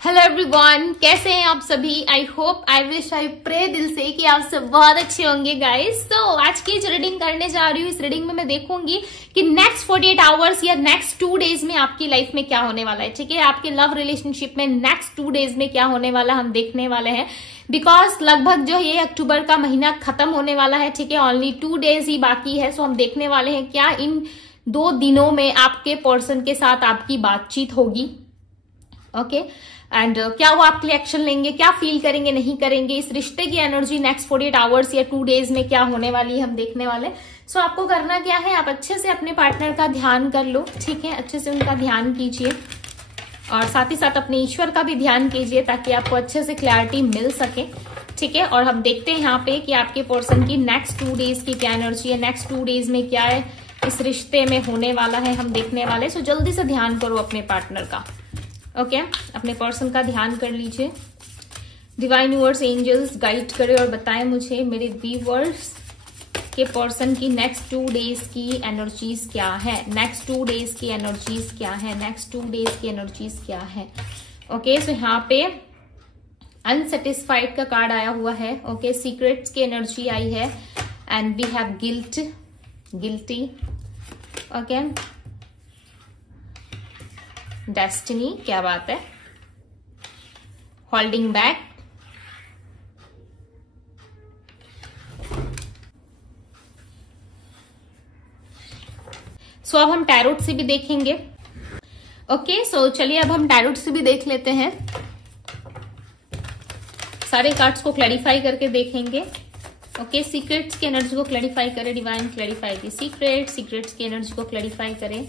Hello everyone, कैसे हैं आप सभी। I hope, I wish, I pray दिल से कि आप सब बहुत अच्छे होंगे गाइस। तो आज की जो रीडिंग करने जा रही हूँ, इस रीडिंग में मैं देखूंगी कि नेक्स्ट 48 आवर्स या नेक्स्ट 2 डेज में आपकी लाइफ में क्या होने वाला है। ठीक है, आपके लव रिलेशनशिप में नेक्स्ट 2 डेज में क्या होने वाला हम देखने वाले हैं। बिकॉज लगभग जो ये अक्टूबर का महीना खत्म होने वाला है। ठीक है, ओनली 2 डेज ही बाकी है। सो हम देखने वाले हैं क्या इन 2 दिनों में आपके पर्सन के साथ आपकी बातचीत होगी। ओके एंड क्या वो आपके लिए एक्शन लेंगे, क्या फील करेंगे, नहीं करेंगे, इस रिश्ते की एनर्जी नेक्स्ट 48 आवर्स या 2 डेज में क्या होने वाली है हम देखने वाले। सो आपको करना क्या है, आप अच्छे से अपने पार्टनर का ध्यान कर लो। ठीक है, अच्छे से उनका ध्यान कीजिए और साथ ही साथ अपने ईश्वर का भी ध्यान कीजिए ताकि आपको अच्छे से क्लैरिटी मिल सके। ठीक है, और हम देखते हैं यहाँ पे कि आपके पर्सन की नेक्स्ट 2 डेज की क्या एनर्जी है, नेक्स्ट 2 डेज में क्या है इस रिश्ते में होने वाला है हम देखने वाले। सो जल्दी से ध्यान करो अपने पार्टनर का। ओके अपने पर्सन का ध्यान कर लीजिए। डिवाइन यूनिवर्स, एंजल्स गाइड करे और बताएं मुझे मेरे व्यूअर्स के पर्सन की नेक्स्ट 2 डेज की एनर्जीज क्या है, नेक्स्ट 2 डेज की एनर्जीज क्या है, नेक्स्ट 2 डेज की एनर्जीज क्या है। ओके सो यहाँ पे अनसेटिस्फाइड का कार्ड आया हुआ है। ओके सीक्रेट्स की एनर्जी आई है and we have guilt, guilty. Okay destiny, क्या बात है, होल्डिंग बैक, सो अब हम टैरोट से भी देखेंगे। ओके सो चलिए अब हम टैरोट से भी देख लेते हैं। सारे कार्ड्स को क्लैरिफाई करके देखेंगे। ओके सीक्रेट्स की एनर्जी को क्लैरिफाई करें, डिवाइन क्लैरिफाई दी सीक्रेट्स की एनर्जी को क्लैरिफाई करें।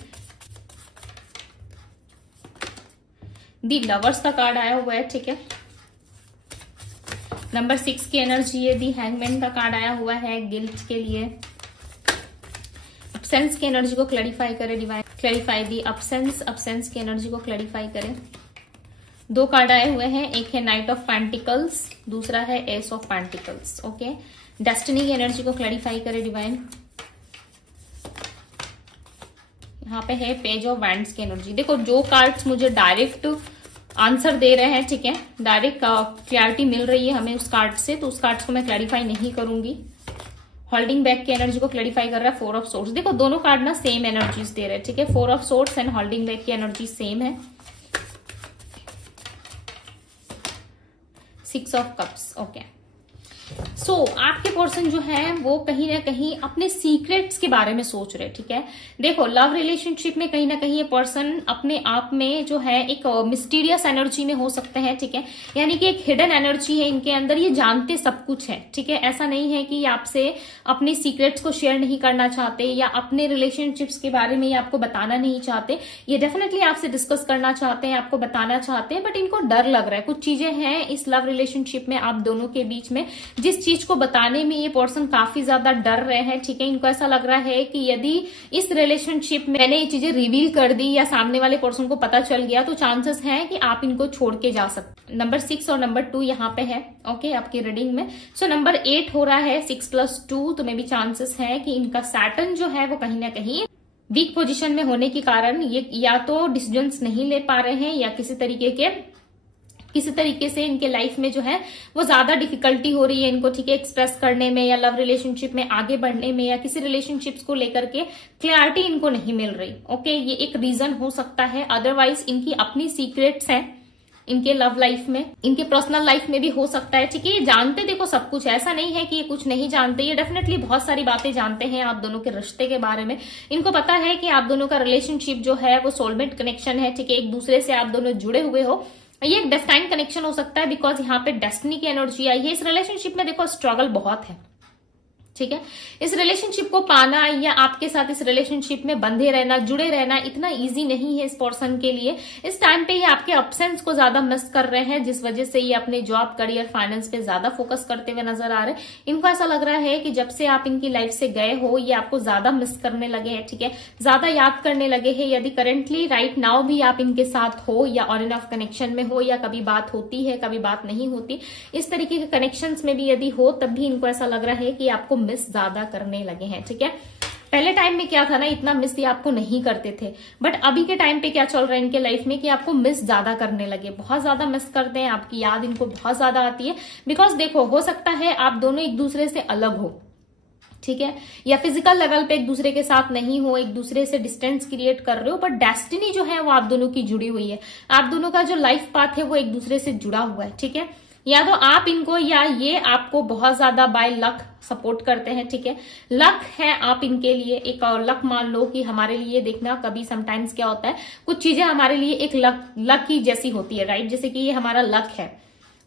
दी लवर्स का कार्ड आया हुआ है। ठीक है, नंबर 6 की एनर्जी है। दी हैंगमैन का कार्ड आया हुआ है गिल्ट के लिए। अब्सेंस की एनर्जी को क्लैरिफाई करें, डिवाइन क्लैरिफाई दी अब्सेंस की एनर्जी को क्लैरिफाई करें। 2 कार्ड आए हुए हैं, एक है नाइट ऑफ पेंटिकल्स, दूसरा है S of pentacles. Okay destiny की एनर्जी को क्लैरिफाई करें, डिवाइन। यहाँ पे है पेज ऑफ वैंड्स की एनर्जी। देखो जो कार्ड्स मुझे डायरेक्ट आंसर दे रहे हैं, ठीक है, डायरेक्ट क्लैरिटी मिल रही है हमें उस कार्ड से, तो उस कार्ड्स को मैं क्लैरिफाई नहीं करूंगी। होल्डिंग बैक की एनर्जी को क्लैरिफाई कर रहा है 4 ऑफ सोर्ट्स। देखो दोनों कार्ड ना सेम एनर्जीज दे रहे हैं। ठीक है, 4 of sorts and holding back की एनर्जी सेम है। 6 ऑफ कप्स। ओके सो आपके पर्सन जो है वो कहीं ना कहीं अपने सीक्रेट्स के बारे में सोच रहे हैं। ठीक है, देखो लव रिलेशनशिप में कहीं ना कहीं ये पर्सन अपने आप में जो है एक मिस्टीरियस एनर्जी में हो सकते हैं। ठीक है, यानी कि एक हिडन एनर्जी है इनके अंदर, ये जानते सब कुछ है। ठीक है, ऐसा नहीं है कि ये आपसे अपने सीक्रेट्स को शेयर नहीं करना चाहते या अपने रिलेशनशिप्स के बारे में ये आपको बताना नहीं चाहते। ये डेफिनेटली आपसे डिस्कस करना चाहते हैं, आपको बताना चाहते हैं, बट इनको डर लग रहा है। कुछ चीजें हैं इस लव रिलेशनशिप में आप दोनों के बीच में जिस चीज को बताने में ये पर्सन काफी ज्यादा डर रहे हैं। ठीक है, इनको ऐसा लग रहा है कि यदि इस रिलेशनशिप में मैंने ये चीजें रिवील कर दी या सामने वाले पर्सन को पता चल गया तो चांसेस हैं कि आप इनको छोड़ के जा सकते। नंबर 6 और नंबर 2 यहाँ पे है। ओके आपकी रीडिंग में सो नंबर 8 हो रहा है 6+2, तो मे भी चांसेस है कि इनका सैटर्न जो है वो कहीं ना कहीं वीक पोजीशन में होने के कारण ये या तो डिसीजंस नहीं ले पा रहे हैं या किसी तरीके से इनके लाइफ में जो है वो ज्यादा डिफिकल्टी हो रही है इनको। ठीक है, एक्सप्रेस करने में या लव रिलेशनशिप में आगे बढ़ने में या किसी रिलेशनशिप्स को लेकर के क्लैरिटी इनको नहीं मिल रही। ओके ये एक रीजन हो सकता है। अदरवाइज इनकी अपनी सीक्रेट्स हैं इनके लव लाइफ में, इनके पर्सनल लाइफ में भी हो सकता है। ठीक है, ये जानते देखो सब कुछ, ऐसा नहीं है कि ये कुछ नहीं जानते, ये डेफिनेटली बहुत सारी बातें जानते हैं आप दोनों के रिश्ते के बारे में। इनको पता है कि आप दोनों का रिलेशनशिप जो है वो सोलमेट कनेक्शन है। ठीक है, एक दूसरे से आप दोनों जुड़े हुए हो, ये एक डेस्टाइन कनेक्शन हो सकता है बिकॉज यहाँ पे डेस्टिनी की एनर्जी आई है। इस रिलेशनशिप में देखो स्ट्रगल बहुत है। ठीक है, इस रिलेशनशिप को पाना या आपके साथ इस रिलेशनशिप में बंधे रहना, जुड़े रहना इतना इजी नहीं है इस पर्सन के लिए। इस टाइम पे ये आपके अब्सेंस को ज्यादा मिस कर रहे हैं, जिस वजह से ये अपने जॉब, करियर, फाइनेंस पे ज्यादा फोकस करते हुए नजर आ रहे हैं। इनको ऐसा लग रहा है कि जब से आप इनकी लाइफ से गए हो ये आपको ज्यादा मिस करने लगे हैं। ठीक है, ज्यादा याद करने लगे हैं। यदि करेंटली राइट नाउ भी आप इनके साथ हो या ऑन एंड ऑफ कनेक्शन में हो या कभी बात होती है कभी बात नहीं होती, इस तरीके के कनेक्शंस में भी यदि हो तब भी इनको ऐसा लग रहा है कि आपको मिस ज्यादा करने लगे हैं। ठीक है, पहले टाइम में क्या था ना, इतना मिस ये आपको नहीं करते थे, बट अभी के टाइम पे क्या चल रहा है इनके लाइफ में कि आपको मिस ज्यादा करने लगे, बहुत ज्यादा मिस करते हैं, आपकी याद इनको बहुत ज्यादा आती है। बिकॉज देखो, हो सकता है आप दोनों एक दूसरे से अलग हो, ठीक है, या फिजिकल लेवल पे एक दूसरे के साथ नहीं हो, एक दूसरे से डिस्टेंस क्रिएट कर रहे हो, बट डेस्टिनी जो है वो आप दोनों की जुड़ी हुई है। आप दोनों का जो लाइफ पाथ है वो एक दूसरे से जुड़ा हुआ है, ठीक है। या तो आप इनको या ये आपको बहुत ज्यादा बाय लक सपोर्ट करते हैं, ठीक है। लक है आप इनके लिए एक, और लक मान लो कि हमारे लिए देखना कभी समटाइम्स क्या होता है, कुछ चीजें हमारे लिए एक लक की जैसी होती है, राइट। जैसे कि ये हमारा लक है,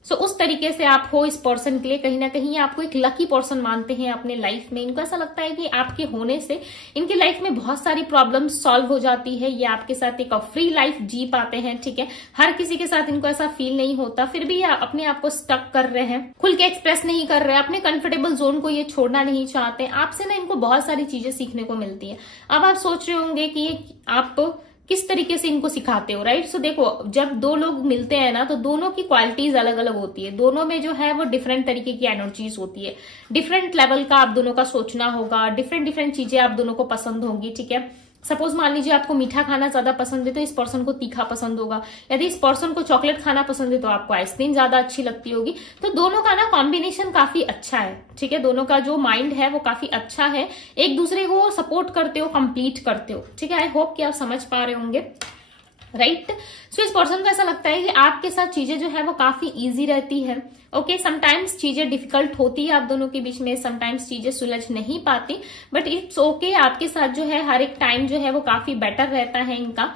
सो उस तरीके से आप हो इस पर्सन के लिए, कहीं ना कहीं आपको एक लकी पर्सन मानते हैं अपने लाइफ में। इनको ऐसा लगता है कि आपके होने से इनकी लाइफ में बहुत सारी प्रॉब्लम सॉल्व हो जाती है, ये आपके साथ एक फ्री लाइफ जी पाते हैं, ठीक है। हर किसी के साथ इनको ऐसा फील नहीं होता, फिर भी ये अपने आप को स्टक कर रहे हैं, खुल के एक्सप्रेस नहीं कर रहे हैं, अपने कंफर्टेबल जोन को ये छोड़ना नहीं चाहते। आपसे ना इनको बहुत सारी चीजें सीखने को मिलती है। अब आप सोच रहे होंगे कि आप किस तरीके से इनको सिखाते हो, राइट। सो देखो, जब दो लोग मिलते हैं ना, तो दोनों की क्वालिटीज अलग अलग होती है, दोनों में जो है वो डिफरेंट तरीके की एनर्जीज होती है, डिफरेंट लेवल का आप दोनों का सोचना होगा, डिफरेंट चीजें आप दोनों को पसंद होंगी, ठीक है। सपोज मान लीजिए आपको मीठा खाना ज्यादा पसंद है तो इस पर्सन को तीखा पसंद होगा, यदि इस पर्सन को चॉकलेट खाना पसंद है तो आपको आइसक्रीम ज्यादा अच्छी लगती होगी। तो दोनों का ना कॉम्बिनेशन काफी अच्छा है, ठीक है। दोनों का जो माइंड है वो काफी अच्छा है, एक दूसरे को सपोर्ट करते हो, कंप्लीट करते हो, ठीक है। आई होप कि आप समझ पा रहे होंगे, राइट। सो इस पर्सन को ऐसा लगता है कि आपके साथ चीजें जो है वो काफी इजी रहती है, ओके। समटाइम्स चीजें डिफिकल्ट होती है आप दोनों के बीच में, समटाइम्स चीजें सुलझ नहीं पाती, बट इट्स ओके। आपके साथ जो है हर एक टाइम जो है वो काफी बेटर रहता है इनका।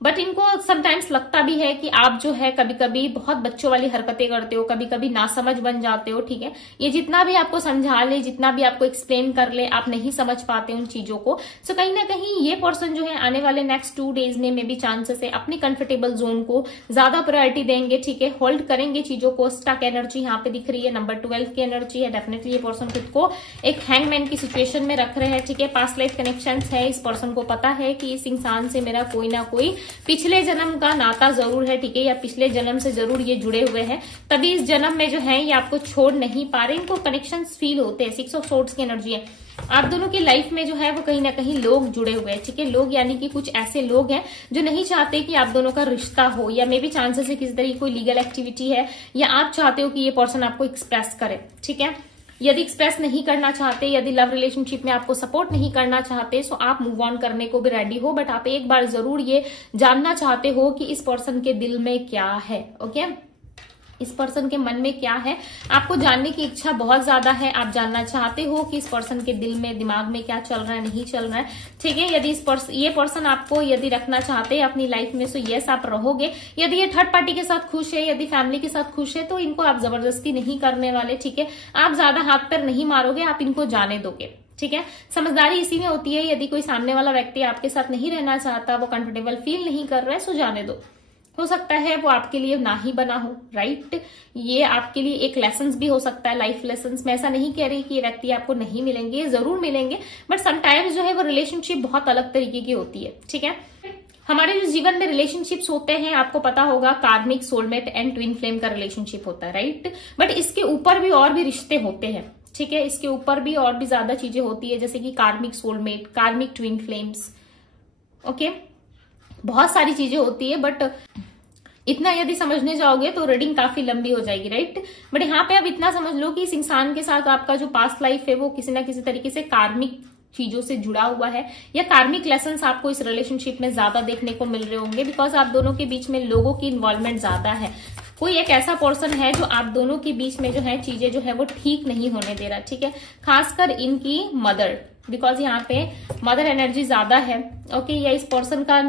बट इनको समटाइम्स लगता भी है कि आप जो है कभी कभी बहुत बच्चों वाली हरकतें करते हो, कभी कभी नासमझ बन जाते हो, ठीक है। ये जितना भी आपको समझा ले, जितना भी आपको एक्सप्लेन कर ले, आप नहीं समझ पाते उन चीजों को। सो कहीं ना कहीं ये पर्सन जो है आने वाले नेक्स्ट 2 डेज में मे बी चांसेस है अपनी कंफर्टेबल जोन को ज्यादा प्रायोरिटी देंगे, ठीक है, होल्ड करेंगे चीजों को। स्टक एनर्जी यहाँ पे दिख रही है, नंबर 12 की एनर्जी है। डेफिनेटली ये पर्सन खुद को एक हैंगमैन की सिचुएशन में रख रहे हैं, ठीक है। पास्ट लाइफ कनेक्शंस है, इस पर्सन को पता है कि इस इंसान से मेरा कोई ना कोई पिछले जन्म का नाता जरूर है, ठीक है, या पिछले जन्म से जरूर ये जुड़े हुए हैं, तभी इस जन्म में जो है ये आपको छोड़ नहीं पा रहे। इनको कनेक्शंस फील होते हैं, 6 ऑफ सोर्ड्स की एनर्जी है। आप दोनों की लाइफ में जो है वो कहीं ना कहीं लोग जुड़े हुए हैं, ठीक है। लोग यानी कि कुछ ऐसे लोग हैं जो नहीं चाहते कि आप दोनों का रिश्ता हो, या मे बी चांसेस है किसी तरह की कोई लीगल एक्टिविटी है, या आप चाहते हो कि ये पर्सन आपको एक्सप्रेस करे, ठीक है। यदि एक्सप्रेस नहीं करना चाहते, यदि लव रिलेशनशिप में आपको सपोर्ट नहीं करना चाहते, सो आप मूव ऑन करने को भी रेडी हो, बट आप एक बार जरूर ये जानना चाहते हो कि इस पर्सन के दिल में क्या है, ओके। इस पर्सन के मन में क्या है, आपको जानने की इच्छा बहुत ज्यादा है। आप जानना चाहते हो कि इस पर्सन के दिल में, दिमाग में क्या चल रहा है, नहीं चल रहा है, ठीक है। यदि ये पर्सन आपको यदि रखना चाहते हैं अपनी लाइफ में, सो यस आप रहोगे। यदि ये थर्ड पार्टी के साथ खुश है, यदि फैमिली के साथ खुश है, तो इनको आप जबरदस्ती नहीं करने वाले, ठीक है। आप ज्यादा हाथ पैर नहीं मारोगे, आप इनको जाने दोगे, ठीक है। समझदारी इसी में होती है, यदि कोई सामने वाला व्यक्ति आपके साथ नहीं रहना चाहता, वो कंफर्टेबल फील नहीं कर रहा है, सो जाने दो। हो सकता है वो आपके लिए ना ही बना हो, राइट। ये आपके लिए एक लेसन्स भी हो सकता है, लाइफ लेसन्स। मैं ऐसा नहीं कह रही कि ये व्यक्ति आपको नहीं मिलेंगे, ये जरूर मिलेंगे, बट समटाइम्स जो है वो रिलेशनशिप बहुत अलग तरीके की होती है, ठीक है। हमारे जो जीवन में रिलेशनशिप्स होते हैं, आपको पता होगा कार्मिक, सोलमेट एंड ट्विन फ्लेम का रिलेशनशिप होता है, राइट। बट इसके ऊपर भी और भी रिश्ते होते हैं, ठीक है। इसके ऊपर भी और भी ज्यादा चीजें होती है, जैसे कि कार्मिक सोलमेट, कार्मिक ट्विन फ्लेम्स, ओके। बहुत सारी चीजें होती है, बट इतना यदि समझने जाओगे तो रीडिंग काफी लंबी हो जाएगी, राइट। बट यहाँ पे अब इतना समझ लो कि इस इंसान के साथ आपका जो पास्ट लाइफ है वो किसी ना किसी तरीके से कार्मिक चीजों से जुड़ा हुआ है, या कार्मिक लेसन्स आपको इस रिलेशनशिप में ज्यादा देखने को मिल रहे होंगे, बिकॉज आप दोनों के बीच में लोगों की इन्वॉल्वमेंट ज्यादा है। कोई एक ऐसा पर्सन है जो आप दोनों के बीच में जो है चीजें जो है वो ठीक नहीं होने दे रहा, ठीक है। खासकर इनकी मदर, बिकॉज यहाँ पे मदर एनर्जी ज्यादा है, ओके। या इस पर्सन का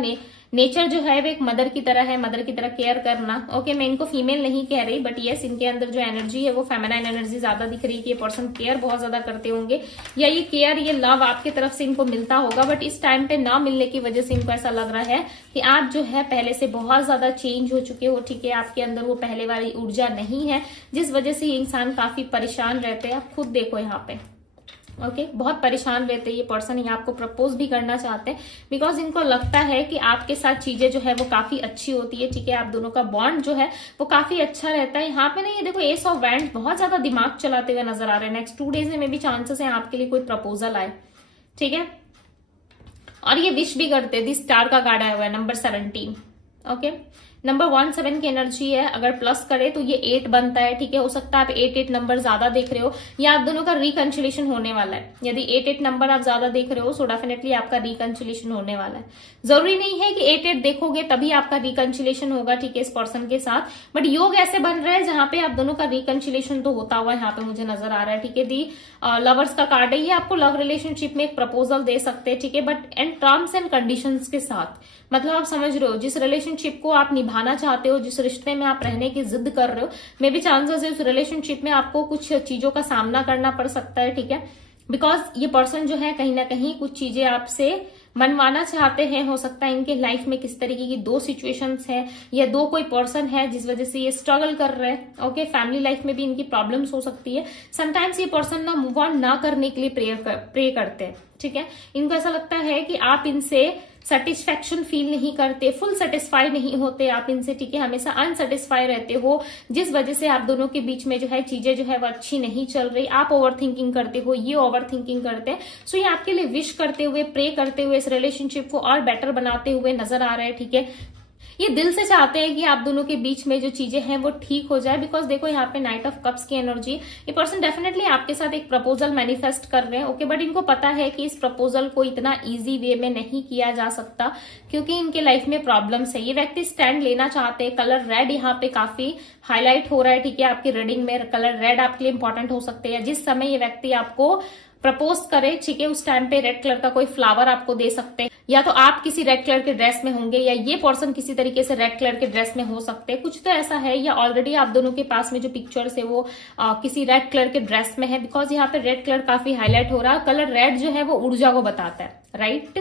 नेचर जो है वो एक मदर की तरह है, मदर की तरह केयर करना, ओके। मैं इनको फीमेल नहीं कह रही, बट यस इनके अंदर जो एनर्जी है वो फेमिनाइन एनर्जी ज्यादा दिख रही है कि ये पर्सन केयर बहुत ज्यादा करते होंगे, या ये केयर, ये लव आपकी तरफ से इनको मिलता होगा, बट इस टाइम पे ना मिलने की वजह से इनको ऐसा लग रहा है कि आप जो है पहले से बहुत ज्यादा चेंज हो चुके हो, ठीक है। आपके अंदर वो पहले वाली ऊर्जा नहीं है, जिस वजह से ये इंसान काफी परेशान रहते हैं। आप खुद देखो यहाँ पे, ओके बहुत परेशान रहते हैं ये पर्सन। ये आपको प्रपोज भी करना चाहते हैं, बिकॉज इनको लगता है कि आपके साथ चीजें जो है वो काफी अच्छी होती है, ठीक है। आप दोनों का बॉन्ड जो है वो काफी अच्छा रहता है। यहाँ पे ना ये देखो एस ऑफ वैंड बहुत ज्यादा दिमाग चलाते हुए नजर आ रहे हैं। नेक्स्ट 2 डेज में भी चांसेस है आपके लिए कोई प्रपोजल आए, ठीक है। और ये विश भी करते हैं। दिस स्टार का कार्ड आया हुआ है नंबर 17। ओके, नंबर 17 की एनर्जी है। अगर प्लस करे तो ये 8 बनता है, ठीक है। हो सकता है आप 8 नंबर ज्यादा देख रहे हो या आप दोनों का रिकंसिलिएशन होने वाला है। यदि 8 नंबर आप ज्यादा देख रहे हो सो डेफिनेटली आपका रिकंसिलिएशन होने वाला है। जरूरी नहीं है कि 8 देखोगे तभी आपका रिकंसिलिएशन होगा, ठीक है, इस पर्सन के साथ, बट योग ऐसे बन रहा है जहां पे आप दोनों का रिकंसिलिएशन तो होता हुआ यहाँ पे मुझे नजर आ रहा है, ठीक है। दी लवर्स का कार्ड है, ये आपको लव रिलेशनशिप में एक प्रपोजल दे सकते हैं, ठीक है, but and terms and conditions के साथ। मतलब आप समझ रहे हो, जिस रिलेशनशिप को आप निभाना चाहते हो, जिस रिश्ते में आप रहने की जिद कर रहे हो, मे बी चांसेस है उस रिलेशनशिप में आपको कुछ चीजों का सामना करना पड़ सकता है, ठीक है। बिकॉज ये पर्सन जो है कहीं ना कहीं कुछ चीजें आपसे मनवाना चाहते हैं। हो सकता है इनके लाइफ में किस तरीके की 2 सिचुएशंस है या 2 कोई पर्सन है जिस वजह से ये स्ट्रगल कर रहे हैं। ओके, फैमिली लाइफ में भी इनकी प्रॉब्लम्स हो सकती है। समटाइम्स ये पर्सन ना मूव ऑन ना करने के लिए प्रे करते हैं, ठीक है। इनको ऐसा लगता है कि आप इनसे सेटिस्फेक्शन फील नहीं करते, फुल सेटिस्फाई नहीं होते आप इनसे, ठीक है। हमेशा अनसेटिस्फाई रहते हो, जिस वजह से आप दोनों के बीच में जो है चीजें जो है वो अच्छी नहीं चल रही। आप ओवर थिंकिंग करते हो, ये ओवर थिंकिंग करते हैं। सो ये आपके लिए विश करते हुए, प्रे करते हुए इस रिलेशनशिप को और बेटर बनाते हुए नजर आ रहे हैं, ठीक है। ये दिल से चाहते हैं कि आप दोनों के बीच में जो चीजें हैं वो ठीक हो जाए। बिकॉज देखो यहाँ पे नाइट ऑफ कप्स की एनर्जी, ये पर्सन डेफिनेटली आपके साथ एक प्रपोजल मैनिफेस्ट कर रहे हैं, ओके, बट इनको पता है कि इस प्रपोजल को इतना इजी वे में नहीं किया जा सकता क्योंकि इनके लाइफ में प्रॉब्लम्स है। ये व्यक्ति स्टैंड लेना चाहते हैं। कलर रेड यहाँ पे काफी हाईलाइट हो रहा है, ठीक है। आपकी रीडिंग में कलर रेड आपके लिए इंपॉर्टेंट हो सकते हैं। जिस समय ये व्यक्ति आपको प्रपोज करे, ठीक है, उस टाइम पे रेड कलर का कोई फ्लावर आपको दे सकते हैं, या तो आप किसी रेड कलर के ड्रेस में होंगे या ये पर्सन किसी तरीके से रेड कलर के ड्रेस में हो सकते हैं, कुछ तो ऐसा है। या ऑलरेडी आप दोनों के पास में जो पिक्चर्स है वो किसी रेड कलर के ड्रेस में है। बिकॉज यहाँ पे रेड कलर काफी हाईलाइट हो रहा है। कलर रेड जो है वो ऊर्जा को बताता है, राइट,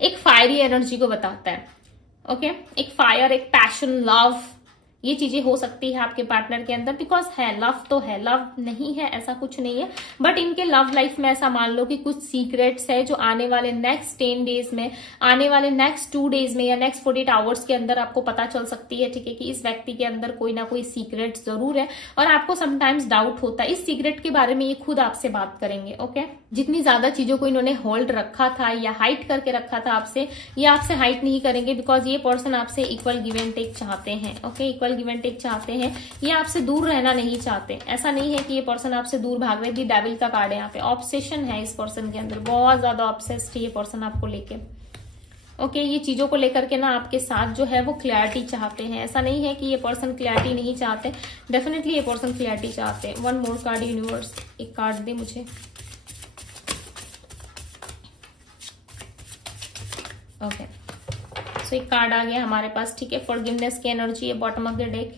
एक फायरी एनर्जी को बताता है, ओके। एक फायर, एक पैशन, लव, ये चीजें हो सकती है आपके पार्टनर के अंदर। बिकॉज है, लव तो है, लव नहीं है ऐसा कुछ नहीं है, बट इनके लव लाइफ में ऐसा मान लो कि कुछ सीक्रेट्स है जो आने वाले नेक्स्ट 10 डेज में, आने वाले नेक्स्ट 2 डेज में या नेक्स्ट 48 आवर्स के अंदर आपको पता चल सकती है, ठीक है, कि इस व्यक्ति के अंदर कोई ना कोई सीक्रेट जरूर है और आपको समटाइम्स डाउट होता है। इस सीक्रेट के बारे में ये खुद आपसे बात करेंगे, ओके। जितनी ज्यादा चीजों को इन्होंने होल्ड रखा था या हाइट करके रखा था आपसे, ये आपसे हाइट नहीं करेंगे। बिकॉज ये पर्सन आपसे इक्वल गिव एंड टेक चाहते हैं, okay, equal give and take चाहते हैं। ये आपसे दूर रहना नहीं चाहते। ऐसा नहीं है कि ये पर्सन आपसे दूर भाग रहे। दी डेविल का कार्ड है यहाँ पे। ऑब्सेशन है इस पर्सन के अंदर, बहुत ज्यादा ऑब्सेस्ड है ये पर्सन आपको लेके, ओके। ये चीजों को लेकर के ना आपके साथ जो है वो क्लैरिटी चाहते हैं। ऐसा नहीं है कि ये पर्सन क्लैरिटी नहीं चाहते, डेफिनेटली ये पर्सन क्लैरिटी चाहते हैं। वन मोर कार्ड यूनिवर्स, एक कार्ड दे मुझे, ओके। सो एक कार्ड आ गया हमारे पास, ठीक है। फॉरगिवनेस की एनर्जी है bottom of the deck.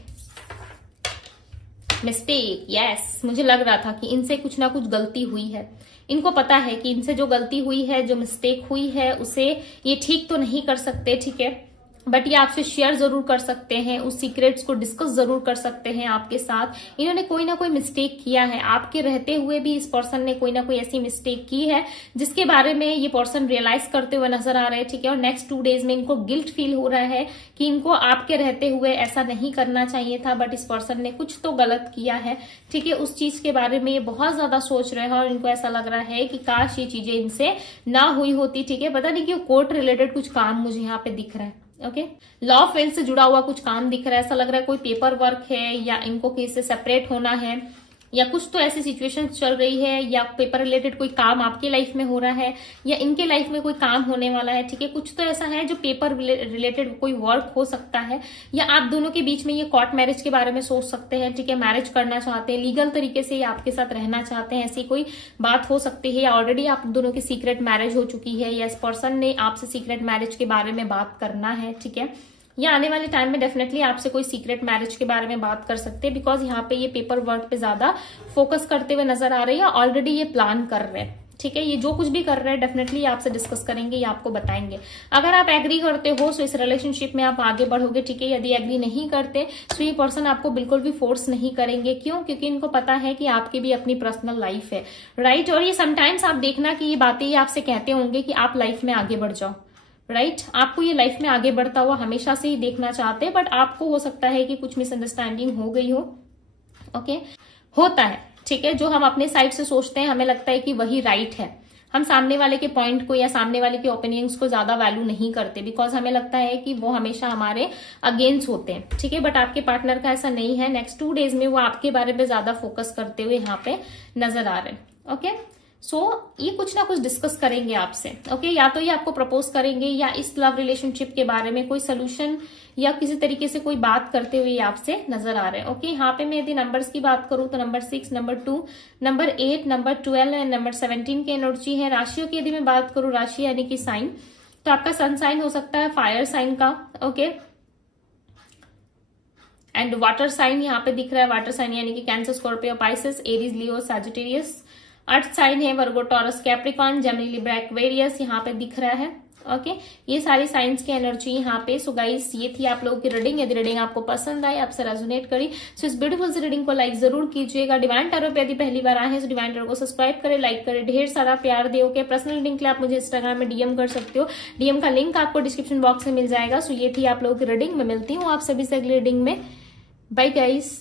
Mistake, yes, मुझे लग रहा था कि इनसे कुछ ना कुछ गलती हुई है। इनको पता है कि इनसे जो गलती हुई है, जो मिस्टेक हुई है, उसे ये ठीक तो नहीं कर सकते, ठीक है, बट ये आपसे शेयर जरूर कर सकते हैं। उस सीक्रेट्स को डिस्कस जरूर कर सकते हैं आपके साथ। इन्होंने कोई ना कोई मिस्टेक किया है, आपके रहते हुए भी इस पर्सन ने कोई ना कोई ऐसी मिस्टेक की है जिसके बारे में ये पर्सन रियलाइज करते हुए नजर आ रहे हैं, ठीक है। और नेक्स्ट 2 डेज में इनको गिल्ट फील हो रहा है कि इनको आपके रहते हुए ऐसा नहीं करना चाहिए था, बट इस पर्सन ने कुछ तो गलत किया है, ठीक है। उस चीज के बारे में ये बहुत ज्यादा सोच रहे हैं और इनको ऐसा लग रहा है कि काश ये चीजें इनसे ना हुई होती, ठीक है। पता नहीं क्यों कोर्ट रिलेटेड कुछ काम मुझे यहाँ पे दिख रहा है, ओके। लॉ फील्ड से जुड़ा हुआ कुछ काम दिख रहा है। ऐसा लग रहा है कोई पेपर वर्क है या इनको किसी से सेपरेट होना है या कुछ तो ऐसी सिचुएशन चल रही है या पेपर रिलेटेड कोई काम आपके लाइफ में हो रहा है या इनके लाइफ में कोई काम होने वाला है, ठीक है। कुछ तो ऐसा है जो पेपर रिलेटेड कोई वर्क हो सकता है या आप दोनों के बीच में ये कोर्ट मैरिज के बारे में सोच सकते हैं, ठीक है। मैरिज करना चाहते हैं, लीगल तरीके से आपके साथ रहना चाहते हैं, ऐसी कोई बात हो सकती है। या ऑलरेडी आप दोनों की सीक्रेट मैरिज हो चुकी है या इस पर्सन ने आपसे सीक्रेट मैरिज के बारे में बात करना है, ठीक है। या आने वाले टाइम में डेफिनेटली आपसे कोई सीक्रेट मैरिज के बारे में बात कर सकते हैं। बिकॉज यहाँ पे ये पेपर वर्क पे ज्यादा फोकस करते हुए नजर आ रही है। ऑलरेडी ये प्लान कर रहे हैं, ठीक है। ये जो कुछ भी कर रहे हैं डेफिनेटली आपसे डिस्कस करेंगे या आपको बताएंगे। अगर आप एग्री करते हो तो इस रिलेशनशिप में आप आगे बढ़ोगे, ठीक है। यदि एग्री नहीं करते तो ये पर्सन आपको बिल्कुल भी फोर्स नहीं करेंगे। क्यों? क्योंकि इनको पता है कि आपकी भी अपनी पर्सनल लाइफ है, राइट। और ये समटाइम्स आप देखना कि ये बातें ये आपसे कहते होंगे कि आप लाइफ में आगे बढ़ जाओ, राइट। आपको ये लाइफ में आगे बढ़ता हुआ हमेशा से ही देखना चाहते हैं, बट आपको हो सकता है कि कुछ मिसअंडरस्टैंडिंग हो गई हो, ओके। होता है, ठीक है। जो हम अपने साइड से सोचते हैं हमें लगता है कि वही राइट है, हम सामने वाले के पॉइंट को या सामने वाले के ओपिनियंस को ज्यादा वैल्यू नहीं करते, बिकॉज हमें लगता है कि वो हमेशा हमारे अगेंस्ट होते हैं, ठीक है। बट आपके पार्टनर का ऐसा नहीं है। नेक्स्ट 2 डेज में वो आपके बारे में ज्यादा फोकस करते हुए यहाँ पे नजर आ रहे हैं, ओके। सो ये कुछ ना कुछ डिस्कस करेंगे आपसे, ओके। या तो ये आपको प्रपोज करेंगे या इस लव रिलेशनशिप के बारे में कोई सोल्यूशन या किसी तरीके से कोई बात करते हुए आपसे नजर आ रहे हैं, ओके। यहाँ पे मैं यदि नंबर्स की बात करूं तो number 6, number 2, number 8, number 12 and number 17 की एनर्जी है। राशियों की यदि मैं बात करूं, राशि यानी कि साइन, तो आपका सन साइन हो सकता है फायर साइन का, ओके। एंड वाटर साइन यहाँ पे दिख रहा है, वाटर साइन यानी कि Cancer, Scorpio, Pisces, Aries, Leo, Sagittarius. Earth sign है Virgo, Taurus, Capricorn, Gemini, Libra, Aquarius यहाँ पे दिख रहा है, ओके। ये सारी साइंस की एनर्जी यहाँ पे। सो गाइस, ये थी आप लोगों की रीडिंग। यदि रीडिंग आपको पसंद आई, आपसे रेजोनेट करी, सो इस ब्यूटीफुल सी रीडिंग को लाइक जरूर कीजिएगा। डिवाइन टैरो पे यदि पहली बार आए हैं तो डिवाइन टैरो को सब्सक्राइब करें, लाइक करें, ढेर सारा प्यार दे, ओके। पर्सनल लिंक के लिए आप मुझे इंस्टाग्राम में डीएम कर सकते हो, डीएम का लिंक आपको डिस्क्रिप्शन बॉक्स में मिल जाएगा। सो ये थी आप लोगों की रीडिंग। मैं मिलती हूँ आप सभी से अगली रीडिंग में। Bye guys.